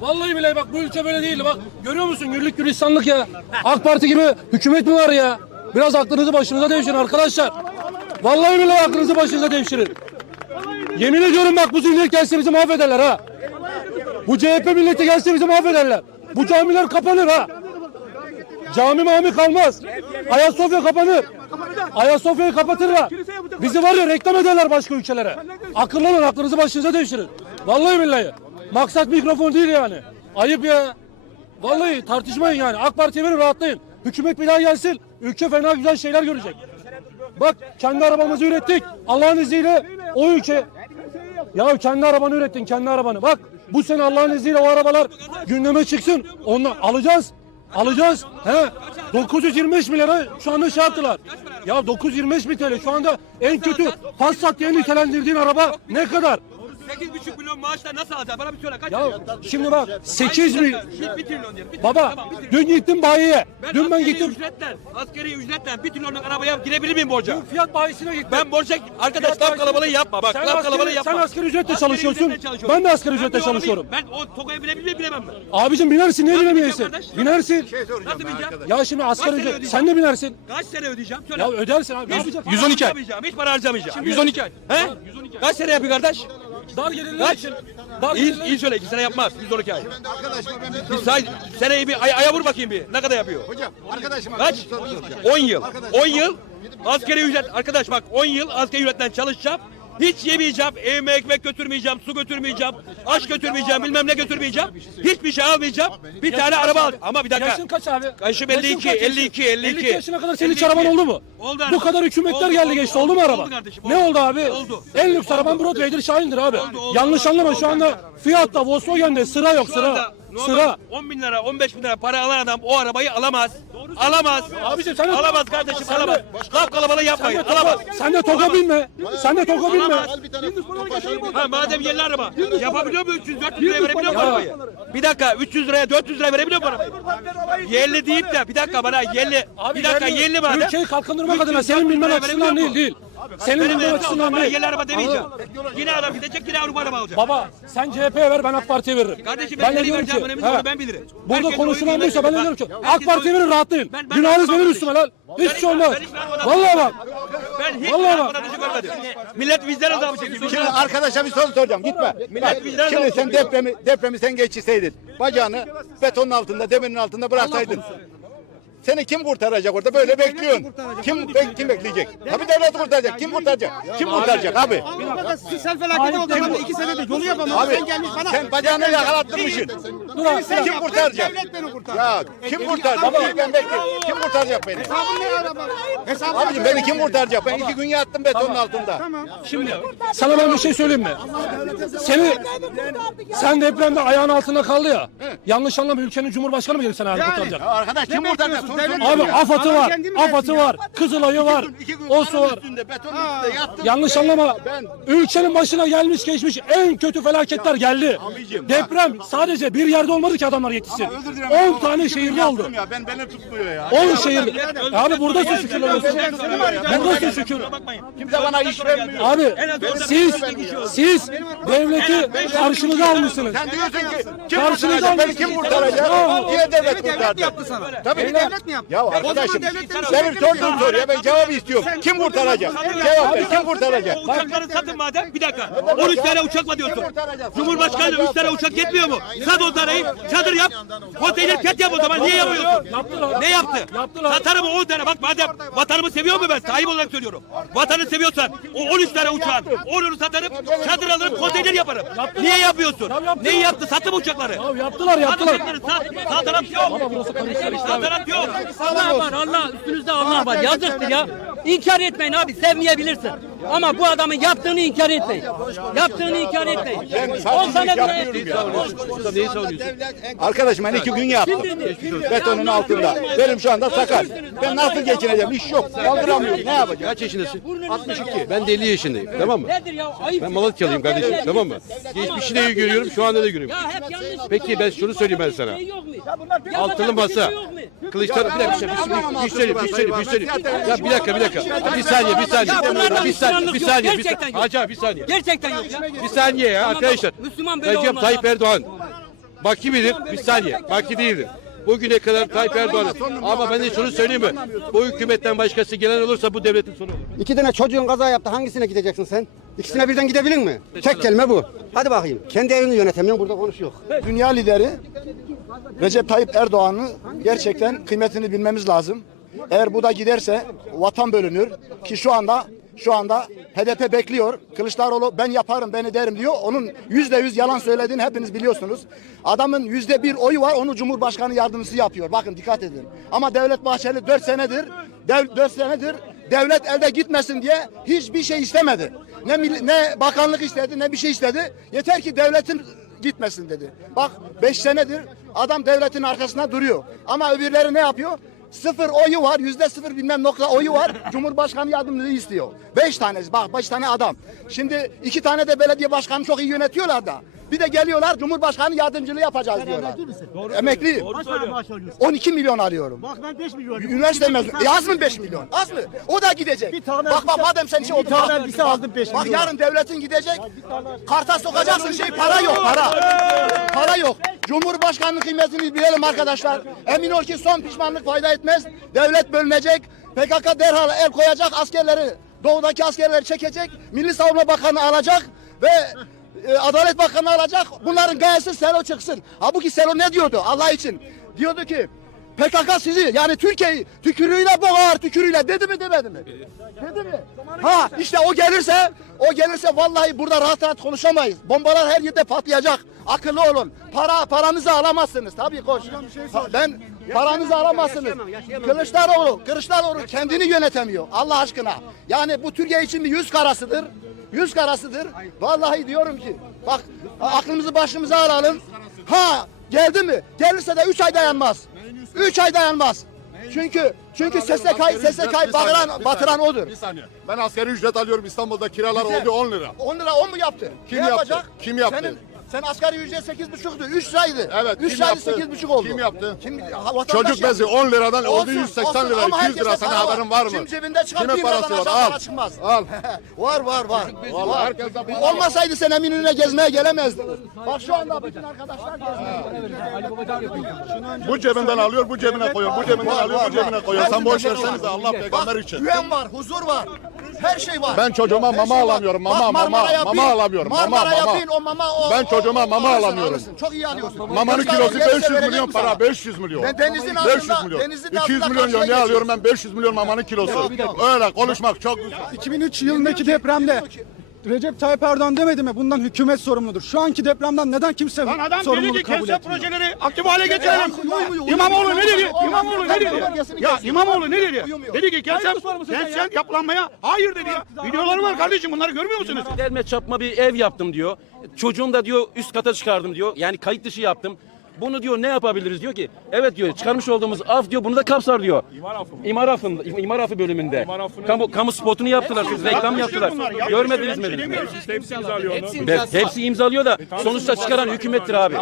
Speaker 18: Vallahi billahi bak bu ülke böyle değil. Bak görüyor musun güllük gülistanlık ya. AK Parti gibi hükümet mi var ya? Biraz aklınızı başınıza devşirin arkadaşlar. Vallahi billahi aklınızı başınıza devşirin. Yemin ediyorum bak bu zihniyet gelse bizi mahvederler ha. Bu CHP milleti gelse bizi mahvederler. Bu camiler kapanır ha. Cami mami kalmaz. Ayasofya kapanır. Ayasofya'yı kapatırlar. Bizi var ya reklam ederler başka ülkelere. Akıllı olun aklınızı başınıza devşirin. Vallahi billahi. Maksat mikrofon değil yani. Ayıp ya. Vallahi tartışmayın yani. AK Parti'ye verin rahatlayın. Hükümet bir daha gelsin. Ülke fena güzel şeyler görecek. Bak kendi arabamızı ürettik. Allah'ın izniyle o ülke ya kendi arabanı ürettin, kendi arabanı. Bak bu sene Allah'ın izniyle o arabalar gündeme çıksın. Ondan alacağız. Alacağız. He. 925 milyara şu anda şey yaptılar. Ya 925 bin şu anda en kötü Passat diye nitelendirdiğin araba ne kadar?
Speaker 8: 8,5 milyon maaşla nasıl alacaksın? Bana bir söyle kaç
Speaker 18: Ya şimdi bak 8 milyon.
Speaker 8: 1 trilyon diyelim.
Speaker 18: Baba dün gittim bayiye. Dün ben
Speaker 8: askeri
Speaker 18: gittim.
Speaker 8: Ücretle, askeri ücretle 1 trilyonluk arabaya girebilir miyim borca?
Speaker 18: Fiyat bayisine gittim.
Speaker 8: Ben borca arkadaş
Speaker 18: Fiyat
Speaker 8: laf kalabalığı yapma bak.
Speaker 18: Sen
Speaker 8: laf
Speaker 18: asgari-
Speaker 8: kalabalığı yapma.
Speaker 18: sen asgari ücretle çalışıyorsun.
Speaker 8: ücretle çalışıyorum.
Speaker 18: Ben de asgari ücretle
Speaker 8: bir
Speaker 18: çalışıyorum.
Speaker 8: Ben o Toga'ya binebilir miyim bilemem ben.
Speaker 18: Abicim binersin niye
Speaker 8: Nasıl
Speaker 18: binemeyesin?
Speaker 8: bineceğim kardeş?
Speaker 18: Binersin.
Speaker 8: Nasıl bineceğim?
Speaker 18: Ya şimdi asgari
Speaker 8: sene
Speaker 18: ücret
Speaker 8: ödeyeceğim?
Speaker 18: sen de binersin.
Speaker 8: Kaç sene ödeyeceğim? Söyle.
Speaker 18: Ya ödersin abi. Ne yapacaksın?
Speaker 8: 112 ay. Hiç para harcamayacağım. 112 ay. He? Kaç sene yapıyor kardeş?
Speaker 18: Dar gelirler
Speaker 8: Kaç?
Speaker 18: için. Dar
Speaker 8: İyi,
Speaker 18: gelirler
Speaker 8: iyi söyle iki sene yapmaz. 112 ay. Bir say, seneyi bir ay, aya vur bakayım bir. Ne kadar yapıyor?
Speaker 12: Hocam arkadaşıma
Speaker 8: Kaç? 10 yıl. 10 yıl askeri ücret. Arkadaş bak 10 yıl askeri ücretten çalışacağım. Hiç yemeyeceğim, evime ekmek götürmeyeceğim, su götürmeyeceğim, aş götürmeyeceğim, bilmem ne götürmeyeceğim. Hiçbir şey almayacağım. Bir tane araba al. Ama bir dakika.
Speaker 18: Yaşın kaç abi?
Speaker 8: Yaşım
Speaker 18: Yaşın
Speaker 8: 52,
Speaker 18: kaç yaşın?
Speaker 8: 52, 52.
Speaker 18: 52 yaşına kadar senin hiç
Speaker 8: 52.
Speaker 18: araban oldu mu?
Speaker 8: Oldu
Speaker 18: Bu kadar hükümetler geldi geçti
Speaker 8: oldu,
Speaker 18: mu
Speaker 8: oldu
Speaker 18: araba?
Speaker 8: kardeşim,
Speaker 18: Ne
Speaker 8: oldu.
Speaker 18: abi?
Speaker 8: Oldu.
Speaker 18: En lüks araban Broadway'dir Shine'dir abi. Yanlış anlama şu anda fiyatta Volkswagen'de sıra yok sıra. Sıra.
Speaker 8: 10 bin lira, 15 bin lira para alan adam o arabayı alamaz. Alamaz.
Speaker 18: Abicim sen de-
Speaker 8: Alamaz kardeşim
Speaker 18: Sen de-
Speaker 8: alamaz. Laf kalabalığı
Speaker 18: Sen
Speaker 8: yapmayın.
Speaker 18: de
Speaker 8: Alamaz.
Speaker 18: sen de toga binme. Sen de toga binme.
Speaker 8: Ha, madem yerli araba. Yapabiliyor mu 300 400 liraya verebiliyor mu arabayı? Bir dakika 300 liraya 400 liraya verebiliyor mu arabayı? Yerli deyip de bir dakika bana yerli. Bir dakika
Speaker 18: yerli-
Speaker 8: madem.
Speaker 18: Ülkeyi kalkındırmak
Speaker 8: 300,
Speaker 18: adına senin
Speaker 8: 400
Speaker 18: bilmen açısından değil değil. Senin
Speaker 8: evde
Speaker 18: açısından
Speaker 8: olsa bana
Speaker 18: değil.
Speaker 8: yerli araba demeyeceğim.
Speaker 18: Anladın?
Speaker 8: Yine adam gidecek yine Avrupa araba alacak.
Speaker 18: Baba sen CHP'ye ver ben AK Parti'ye veririm.
Speaker 8: Kardeşim
Speaker 18: ben
Speaker 8: ben
Speaker 18: de
Speaker 8: nereye
Speaker 18: diyorum
Speaker 8: vereceğim önemli değil ben bilirim.
Speaker 18: Burada
Speaker 8: Herkes
Speaker 18: konuşulan buysa ben de diyorum ki
Speaker 8: Herkes
Speaker 18: AK Parti'ye
Speaker 8: oy-
Speaker 18: verin rahatlayın.
Speaker 8: Ben- ben
Speaker 18: Günahınız
Speaker 8: vermem
Speaker 18: benim üstüme lan.
Speaker 8: Ben
Speaker 18: Hiçbir
Speaker 8: hiç-
Speaker 18: şey olmaz.
Speaker 8: ben
Speaker 18: Vallahi bak.
Speaker 8: Ben hiç
Speaker 18: Vallahi bak.
Speaker 8: görmedim. Millet vicdan azabı çekiyor.
Speaker 17: Şimdi arkadaşa bir soru soracağım. Gitme. Bak,
Speaker 8: vicdan
Speaker 17: şimdi sen depremi depremi sen geçirseydin. Bacağını betonun altında, demirin altında bıraksaydın. Seni kim kurtaracak orada? Böyle bekliyorsun. Kim be- kim bekleyecek? Tabii devlet kurtaracak. Kim kurtaracak? Kim kurtaracak abi?
Speaker 12: Sel felaketi oldu. De iki senedir yolu yapamam.
Speaker 17: Abi
Speaker 12: Sen gelmiş bana.
Speaker 17: sen bacağını yakalattırmışsın.
Speaker 18: Dur abi.
Speaker 17: Kim kurtaracak?
Speaker 12: Devlet beni kurtar.
Speaker 17: Ya kim kurtaracak? Ben bekliyorum. Kim kurtaracak beni?
Speaker 12: Hesabın ne araba? Hesabın
Speaker 17: Abicim beni kim kurtaracak? Ben iki gün yattım betonun altında.
Speaker 18: Şimdi sana ben bir şey söyleyeyim mi? Seni sen depremde ayağın altında kaldı ya. Yanlış anlama ülkenin cumhurbaşkanı mı gelip seni ayağını kurtaracak?
Speaker 17: Arkadaş kim kurtaracak? Soruyorum.
Speaker 18: Abi AFAD'ı
Speaker 12: Adam
Speaker 18: var.
Speaker 12: kendi mi
Speaker 18: AFAD'ı
Speaker 12: dersin ya?
Speaker 18: var. Kızılay'ı var.
Speaker 17: İki gün
Speaker 18: Osu var.
Speaker 17: üstünde, betonun üstünde yattım.
Speaker 18: Yanlış anlama.
Speaker 17: Ben-
Speaker 18: Ülkenin başına gelmiş geçmiş en kötü felaketler geldi. Deprem sadece bir yer
Speaker 5: yerde olmadı ki adamlar yetişsin.
Speaker 19: Özür dilerim.
Speaker 5: 10 tane şehirde oldu.
Speaker 19: Ya ben beni tutmuyor ya.
Speaker 5: 10 şehir. Abi buradasın şükürler olsun. Buradasın şükür.
Speaker 19: Kimse bana iş vermiyor.
Speaker 5: Abi siz siz devleti karşınıza almışsınız.
Speaker 19: Sen diyorsun ki kim
Speaker 5: Karşınıza
Speaker 19: kurtaracak? Beni
Speaker 5: almışsınız.
Speaker 19: kim kurtaracak?
Speaker 5: Bravo.
Speaker 19: Yine devlet kurtaracak. Tabii.
Speaker 6: Devlet mi yaptı?
Speaker 19: Ya arkadaşım benim sorduğum soruya ben cevap istiyorum. Kim kurtaracak? Cevap ver. Kim kurtaracak?
Speaker 8: Uçakları satın madem bir dakika. 13 tane uçak mı diyorsun? Cumhurbaşkanı 3 tane uçak yetmiyor mu? Sat o parayı çadır yap. Konteyner ket yap o zaman niye yapıyorsun? Ne yaptı? Satarım 10 tane bak madem vatanımı seviyor mu ben? Sahip olarak söylüyorum. Vatanı seviyorsan o 13 tane uçağın 10'unu satarım çadır alırım konteyner yaparım. Niye yapıyorsun? Neyi yaptı? Sattı mı uçakları?
Speaker 5: Yaptılar yaptılar.
Speaker 8: Sat, satarak yok. Satarak yok.
Speaker 20: Allah var Allah üstünüzde Allah var yazıktır ya. İnkar etmeyin abi sevmeyebilirsin. Ama bu adamın yaptığını inkar etmeyin. Yaptığını inkar etmeyin.
Speaker 19: Ben
Speaker 20: 10
Speaker 19: savcılık
Speaker 20: sene
Speaker 19: yapıyorum ya. Arkadaşım ben iki gün yaptım. Betonun altında. Benim şu anda sakat. Ben nasıl geçineceğim? İş yok. Kaldıramıyorum. Ne yapacağım?
Speaker 10: Kaç yaşındasın? 62. Ben de 50 yaşındayım tamam mı?
Speaker 20: Nedir ya? Ayıp.
Speaker 10: Ben Malatyalıyım kardeşim tamam mı? Geçmişi de görüyorum şu anda da görüyorum.
Speaker 20: Ya hep yanlış.
Speaker 10: Peki ben şunu söyleyeyim ben sana.
Speaker 20: Şey?
Speaker 10: Altılı masa. Kılıçdaroğlu bir dakika bir dakika bir söyleyeyim bir söyleyeyim bir söyleyeyim. Ya bir dakika bir dakika. Bir saniye bir saniye. Bir saniye bir
Speaker 20: Müslümanlık yok,
Speaker 10: saniye. bir
Speaker 20: gerçekten
Speaker 10: saniye.
Speaker 20: yok.
Speaker 10: Hacı abi bir saniye.
Speaker 20: Gerçekten yok ya.
Speaker 10: Bir saniye ya
Speaker 20: Tamam,
Speaker 10: arkadaşlar.
Speaker 20: Müslüman böyle
Speaker 10: Recep
Speaker 20: olmaz
Speaker 10: Tayyip
Speaker 20: abi.
Speaker 10: Erdoğan. Baki bilir bir saniye. Baki değildir. Bugüne kadar Tayyip Erdoğan. Ama ben de şunu söyleyeyim mi? Bu hükümetten başkası gelen olursa bu devletin sonu olur.
Speaker 6: İki tane çocuğun kaza yaptı. Hangisine gideceksin sen? İkisine birden gidebilir mi? Tek kelime bu. Hadi bakayım. Kendi evini yönetemiyorsun burada konuşuyor.
Speaker 19: Dünya lideri Recep Tayyip Erdoğan'ı gerçekten kıymetini bilmemiz lazım. Eğer bu da giderse vatan bölünür ki şu anda şu anda HDP bekliyor. Kılıçdaroğlu ben yaparım beni derim diyor. Onun yüzde yüz yalan söylediğini hepiniz biliyorsunuz. Adamın yüzde bir oyu var onu Cumhurbaşkanı yardımcısı yapıyor. Bakın dikkat edin. Ama Devlet Bahçeli dört senedir dev, dört senedir devlet elde gitmesin diye hiçbir şey istemedi. Ne, ne bakanlık istedi ne bir şey istedi. Yeter ki devletin gitmesin dedi. Bak 5 senedir adam devletin arkasında duruyor. Ama öbürleri ne yapıyor? Sıfır oyu var, yüzde sıfır bilmem nokta oyu var. Cumhurbaşkanı yardımcılığı istiyor. Beş tanesi, bak beş tane adam. Şimdi iki tane de belediye başkanı çok iyi yönetiyorlar da. Bir de geliyorlar Cumhurbaşkanı yardımcılığı yapacağız diyorlar. Emekliyim. 12 milyon alıyorum.
Speaker 3: Bak ben 5 milyon.
Speaker 19: Üniversite mezunu. E az mı 5 milyon? Az mı? O da gidecek.
Speaker 3: Bir tane
Speaker 19: bak bak
Speaker 3: elbise-
Speaker 19: madem sen şey
Speaker 3: bir
Speaker 19: oldun.
Speaker 3: tane
Speaker 19: bak,
Speaker 3: elbise aldım beş
Speaker 19: Bak
Speaker 3: milyon.
Speaker 19: yarın devletin gidecek. Karta sokacaksın şey para yok para. Para yok. Cumhurbaşkanlığı kıymetini bilelim arkadaşlar. Emin ol ki son pişmanlık fayda etmez. Devlet bölünecek. PKK derhal el koyacak askerleri. Doğudaki askerleri çekecek. Milli Savunma Bakanı alacak ve e, Adalet Bakanı alacak. Bunların gayesi selo çıksın. Halbuki selo ne diyordu Allah için? Diyordu ki PKK sizi yani Türkiye'yi tükürüğüyle boğar tükürüğüyle dedi mi demedi mi? Dedi mi? Ha işte o gelirse o gelirse vallahi burada rahat rahat konuşamayız. Bombalar her yerde patlayacak. Akıllı olun. Para paranızı alamazsınız. Tabii koş. Pa- Ben paranızı alamazsınız. Kılıçdaroğlu, Kılıçdaroğlu kendini yönetemiyor. Allah aşkına. Yani bu Türkiye için bir yüz karasıdır. Yüz karasıdır. Vallahi diyorum ki bak aklımızı başımıza alalım. Ha geldi mi? Gelirse de 3 ay dayanmaz. 3 ay dayanmaz. Çünkü çünkü SSK'yı SSK'yı batıran, batıran odur.
Speaker 4: Bir saniye. Ben asgari ücret alıyorum İstanbul'da kiralar
Speaker 19: Güzel.
Speaker 4: oldu 10 lira.
Speaker 19: 10 lira 10 mu yaptı?
Speaker 4: Kim
Speaker 19: ne
Speaker 4: yaptı?
Speaker 19: yapacak?
Speaker 4: Kim yaptı?
Speaker 19: Senin, sen asgari ücret 8,5'tu. 3 liraydı.
Speaker 4: Evet,
Speaker 19: 3
Speaker 4: kim
Speaker 19: liraydı
Speaker 4: yaptı?
Speaker 19: 8,5 oldu.
Speaker 4: Kim yaptı?
Speaker 19: Kim,
Speaker 4: Çocuk bezi 10 liradan oldu
Speaker 19: Olsun,
Speaker 4: 180
Speaker 19: olsun
Speaker 4: lira,
Speaker 19: ama
Speaker 4: 200 lira.
Speaker 19: para
Speaker 4: haberin var mı?
Speaker 19: Kim cebinde çıkan
Speaker 4: Kimin
Speaker 19: bir
Speaker 4: parası
Speaker 19: liradan
Speaker 4: var?
Speaker 19: aşağı
Speaker 4: Al.
Speaker 19: para çıkmaz.
Speaker 4: Al.
Speaker 19: var var var. Var.
Speaker 4: herkes de-
Speaker 19: Olmasaydı sen Eminönü'ne gezmeye gelemezdin. Bak şu anda bütün arkadaşlar
Speaker 4: Bu cebinden alıyor, bu cebine koyuyor. Bu cebinden alıyor, bu cebine koyuyor. Sen boş
Speaker 19: var.
Speaker 4: versenize Allah peygamber için.
Speaker 19: Güven var, huzur var. Her şey var.
Speaker 4: Ben çocuğuma
Speaker 19: Her
Speaker 4: mama
Speaker 19: şey var.
Speaker 4: alamıyorum.
Speaker 19: Bak,
Speaker 4: Mama, mama,
Speaker 19: Marmara yapayım,
Speaker 4: mama alamıyorum. Mama, mama.
Speaker 19: yapayım, o mama o.
Speaker 4: Ben çocuğuma mama
Speaker 19: alırsın,
Speaker 4: alamıyorum.
Speaker 19: alırsın. Çok iyi alıyorsun.
Speaker 4: Mamanın kilosu
Speaker 19: gelirse
Speaker 4: 500
Speaker 19: verecek
Speaker 4: milyon
Speaker 19: mi
Speaker 4: para.
Speaker 19: sana?
Speaker 4: 500 milyon.
Speaker 19: Ben denizin
Speaker 4: 500
Speaker 19: altında-
Speaker 4: milyon.
Speaker 19: denizin
Speaker 4: 200
Speaker 19: altında
Speaker 4: milyon diyor. Ne
Speaker 19: karşıya
Speaker 4: alıyorum ben? 500 milyon mamanın kilosu. Öyle konuşmak çok güzel.
Speaker 1: 2003 yılındaki depremde Recep Tayyip Erdoğan demedi mi? Bundan hükümet sorumludur. Şu anki depremden neden kimse sorumluluk kabul etmiyor?
Speaker 8: projeleri aktif hale getirelim. İmamoğlu ne dedi? İmamoğlu ne dedi? Ya. İmamoğlu ne dedi? Dedi ki kentsel, kentsel yapılanmaya hayır dedi ya. Videoları var kardeşim bunları görmüyor musunuz?
Speaker 13: Derme çapma bir ev yaptım diyor. Çocuğum da diyor üst kata çıkardım diyor. Yani kayıt dışı yaptım.
Speaker 8: Bunu diyor ne yapabiliriz diyor ki evet diyor çıkarmış olduğumuz af diyor bunu da kapsar diyor.
Speaker 7: İmar affı mı?
Speaker 8: İmar affında, imar affı bölümünde.
Speaker 7: İmar affını-
Speaker 8: Kamu, kamu spotunu yaptılar siz reklam yaptılar. Görmediniz mi?
Speaker 7: Hepsi, hepsi imzalıyor onu.
Speaker 8: Hepsi, hepsi imzalıyor da sonuçta çıkaran hükümettir abi.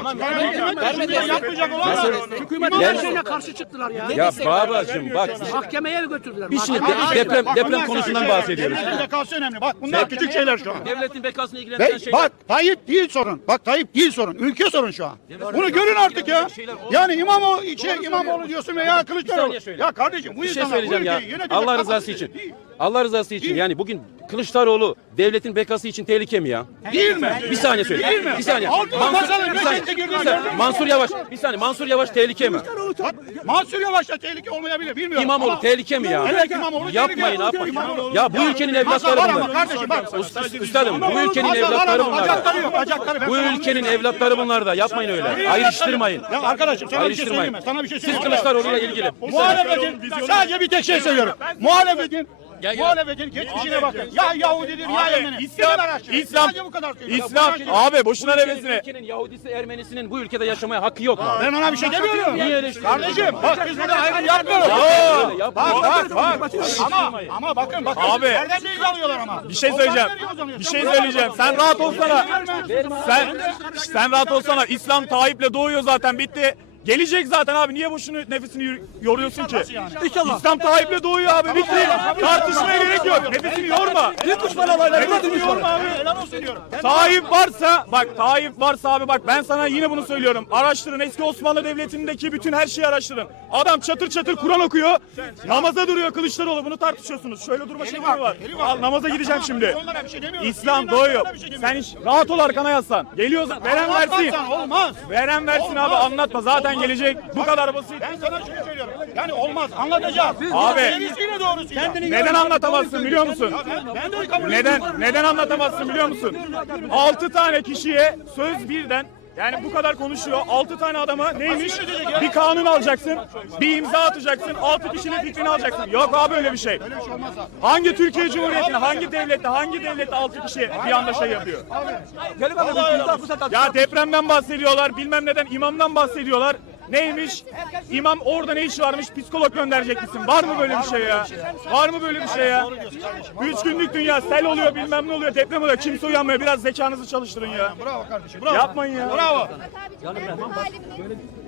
Speaker 21: Her şeyine karşı çıktılar ya.
Speaker 8: Ya babacığım bak
Speaker 21: Mahkemeye götürdüler.
Speaker 8: biz şimdi de- deprem deprem konusundan bahsediyoruz.
Speaker 12: bekası önemli. Bak bunlar küçük şeyler şu an.
Speaker 8: Devletin bekasını ilgilendiren şeyler.
Speaker 12: bak Tayyip değil sorun. Bak Tayyip değil sorun. Ülke sorun şu an. Bunu görün artık ya. Yani İmamoğlu, şey, İmamoğlu diyorsun veya Kılıçdaroğlu. Ya kardeşim bu
Speaker 8: Bir şey söyleyeceğim ya. Allah rızası için. Allah rızası için yani bugün Kılıçdaroğlu devletin bekası için tehlike mi ya?
Speaker 12: Değil mi?
Speaker 8: Bir saniye söyle.
Speaker 12: Değil mi?
Speaker 8: Bir saniye. Mansur, bir saniye. Bir saniye. Mansur Yavaş. Bir saniye. Mansur Yavaş tehlike mi?
Speaker 12: Mansur Yavaş'ta tehlike olmayabilir bilmiyorum.
Speaker 8: İmamoğlu tehlike mi ya?
Speaker 12: Evet İmamoğlu
Speaker 8: Yapmayın.
Speaker 12: İmamoğlu-
Speaker 8: Ya bu ülkenin evlatları bunlar. Üstadım bu ülkenin evlatları bunlar. Bu ülkenin evlatları bunlar da. Yapmayın öyle. Ayrıştırmayın.
Speaker 12: Ya arkadaşım sana bir şey söyleyeyim mi? Sana bir şey
Speaker 8: Siz
Speaker 12: söyleyeyim mi?
Speaker 8: Kılıçdaroğlu'yla ilgili.
Speaker 12: Muhalefetin sadece bir tek şey söylüyorum. Muhalefetin Muhalefetin geçmişine bakın. Ya Yahudidir ya Ermeni.
Speaker 7: İslam-. İslam-
Speaker 12: Sadece bu kadar söylüyorum.
Speaker 7: İslam abi boşuna
Speaker 8: Bu ülkenin, Yahudisi, Ermenisinin bu ülkede yaşamaya hakkı yok?
Speaker 12: Ben ona bir şey demiyorum.
Speaker 8: Niye eleştiriyorsun?
Speaker 12: Kardeşim bak biz burada ayrım yapmıyoruz. Bak bak bak. Ama ama bakın bakın.
Speaker 7: Abi.
Speaker 12: Nereden bilgi alıyorlar ama?
Speaker 7: Bir şey söyleyeceğim. Bir şey söyleyeceğim. Sen rahat olsana. Sen sen rahat olsana. İslam Tayyip'le doğuyor zaten bitti. Gelecek zaten abi. Niye boşuna nefesini yoruyorsun ki?
Speaker 12: İnşallah.
Speaker 7: İslam Tayyip'le doğuyor abi. Bitti. Tartışmaya gerek yok. Nefesini yorma. Nefesini yorma abi.
Speaker 12: Helal olsun diyorum.
Speaker 7: Tayyip varsa bak Tayyip varsa abi bak ben sana yine bunu söylüyorum. Araştırın eski Osmanlı Devleti'ndeki bütün her şeyi araştırın. Adam çatır çatır Kur'an okuyor. Namaza duruyor Kılıçdaroğlu bunu tartışıyorsunuz. Şöyle durma şekli var? Al namaza gideceğim şimdi.
Speaker 12: Şey.
Speaker 7: İslam doğuyor.
Speaker 12: şey
Speaker 7: Sen hiç rahat ol arkana yaslan. Geliyor zaten. Veren versin.
Speaker 12: Olmaz.
Speaker 7: Veren versin abi anlatma. Zaten gelecek. Bu kadar basit.
Speaker 12: Ben sana şunu söylüyorum. Yani olmaz. Anlatacağım.
Speaker 7: Abi.
Speaker 12: Kendisine doğrusu. Kendini
Speaker 7: Neden anlatamazsın biliyor musun?
Speaker 12: Ben de kabul
Speaker 7: Neden neden anlatamazsın biliyor musun? 6 tane kişiye söz birden yani bu kadar konuşuyor. 6 tane adama neymiş? Bir kanun alacaksın, bir imza atacaksın, 6 kişinin fikrini alacaksın. Yok abi öyle bir şey. Hangi Türkiye Cumhuriyeti'nde, hangi devlette, hangi devlette 6 kişi bir anda şey yapıyor? Ya depremden bahsediyorlar, bilmem neden imamdan bahsediyorlar. Neymiş? İmam orada ne işi varmış? Psikolog gönderecek misin? Var mı böyle bir şey ya? Var mı böyle bir şey ya? Üç günlük dünya sel oluyor bilmem ne oluyor deprem oluyor. Kimse uyanmıyor. Biraz zekanızı çalıştırın ya.
Speaker 12: Bravo kardeşim. Bravo.
Speaker 7: Yapmayın ya.
Speaker 12: Bravo.
Speaker 22: Yani ben